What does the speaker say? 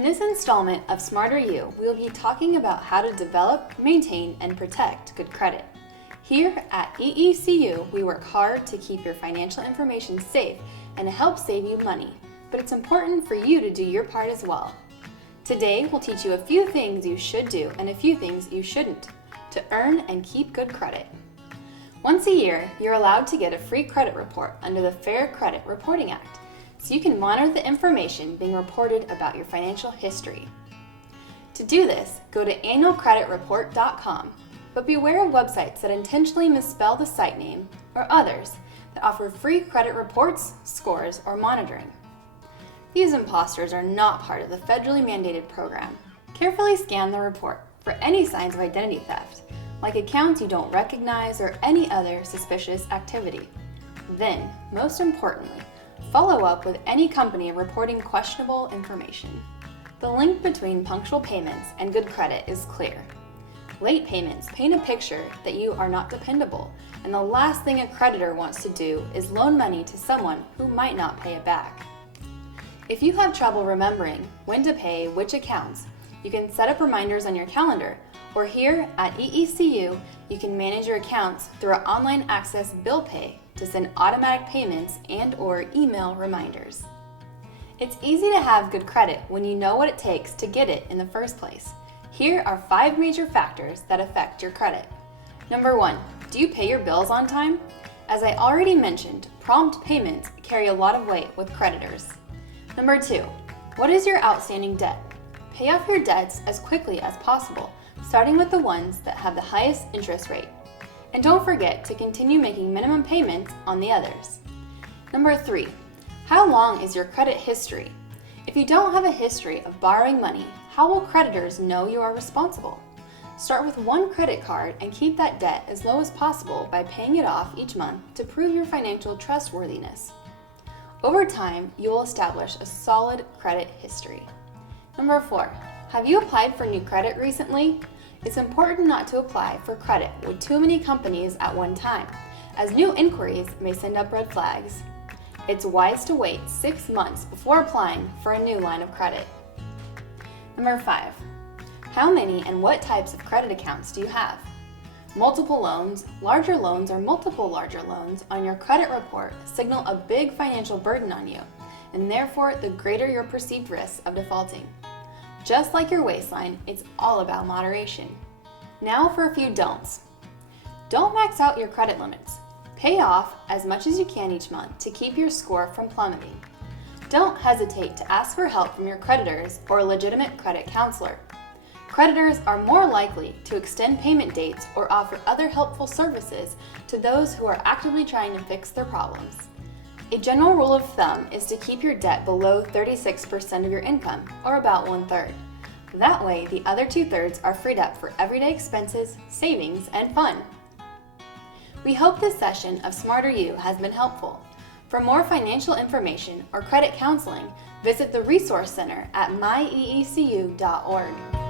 In this installment of Smarter You, we will be talking about how to develop, maintain, and protect good credit. Here at EECU, we work hard to keep your financial information safe and to help save you money, but it's important for you to do your part as well. Today, we'll teach you a few things you should do and a few things you shouldn't to earn and keep good credit. Once a year, you're allowed to get a free credit report under the Fair Credit Reporting Act, so you can monitor the information being reported about your financial history. To do this, go to annualcreditreport.com, but beware of websites that intentionally misspell the site name or others that offer free credit reports, scores, or monitoring. These imposters are not part of the federally mandated program. Carefully scan the report for any signs of identity theft, like accounts you don't recognize or any other suspicious activity. Then, most importantly, follow up with any company reporting questionable information. The link between punctual payments and good credit is clear. Late payments paint a picture that you are not dependable, and the last thing a creditor wants to do is loan money to someone who might not pay it back. If you have trouble remembering when to pay which accounts, you can set up reminders on your calendar, or here at EECU, you can manage your accounts through our online access bill pay to send automatic payments and/or email reminders. It's easy to have good credit when you know what it takes to get it in the first place. Here are 5 major factors that affect your credit. Number 1, do you pay your bills on time? As I already mentioned, prompt payments carry a lot of weight with creditors. Number 2, what is your outstanding debt? Pay off your debts as quickly as possible, starting with the ones that have the highest interest rate. And don't forget to continue making minimum payments on the others. Number 3, how long is your credit history? If you don't have a history of borrowing money, how will creditors know you are responsible? Start with one credit card and keep that debt as low as possible by paying it off each month to prove your financial trustworthiness. Over time, you will establish a solid credit history. Number 4, have you applied for new credit recently? It's important not to apply for credit with too many companies at one time, as new inquiries may send up red flags. It's wise to wait 6 months before applying for a new line of credit. Number 5, how many and what types of credit accounts do you have? Multiple loans, larger loans, or multiple larger loans on your credit report signal a big financial burden on you, and therefore the greater your perceived risk of defaulting. Just like your waistline, it's all about moderation. Now for a few don'ts. Don't max out your credit limits. Pay off as much as you can each month to keep your score from plummeting. Don't hesitate to ask for help from your creditors or a legitimate credit counselor. Creditors are more likely to extend payment dates or offer other helpful services to those who are actively trying to fix their problems. A general rule of thumb is to keep your debt below 36% of your income, or about 1/3. That way, the other 2/3 are freed up for everyday expenses, savings, and fun. We hope this session of Smarter You has been helpful. For more financial information or credit counseling, visit the Resource Center at myeecu.org.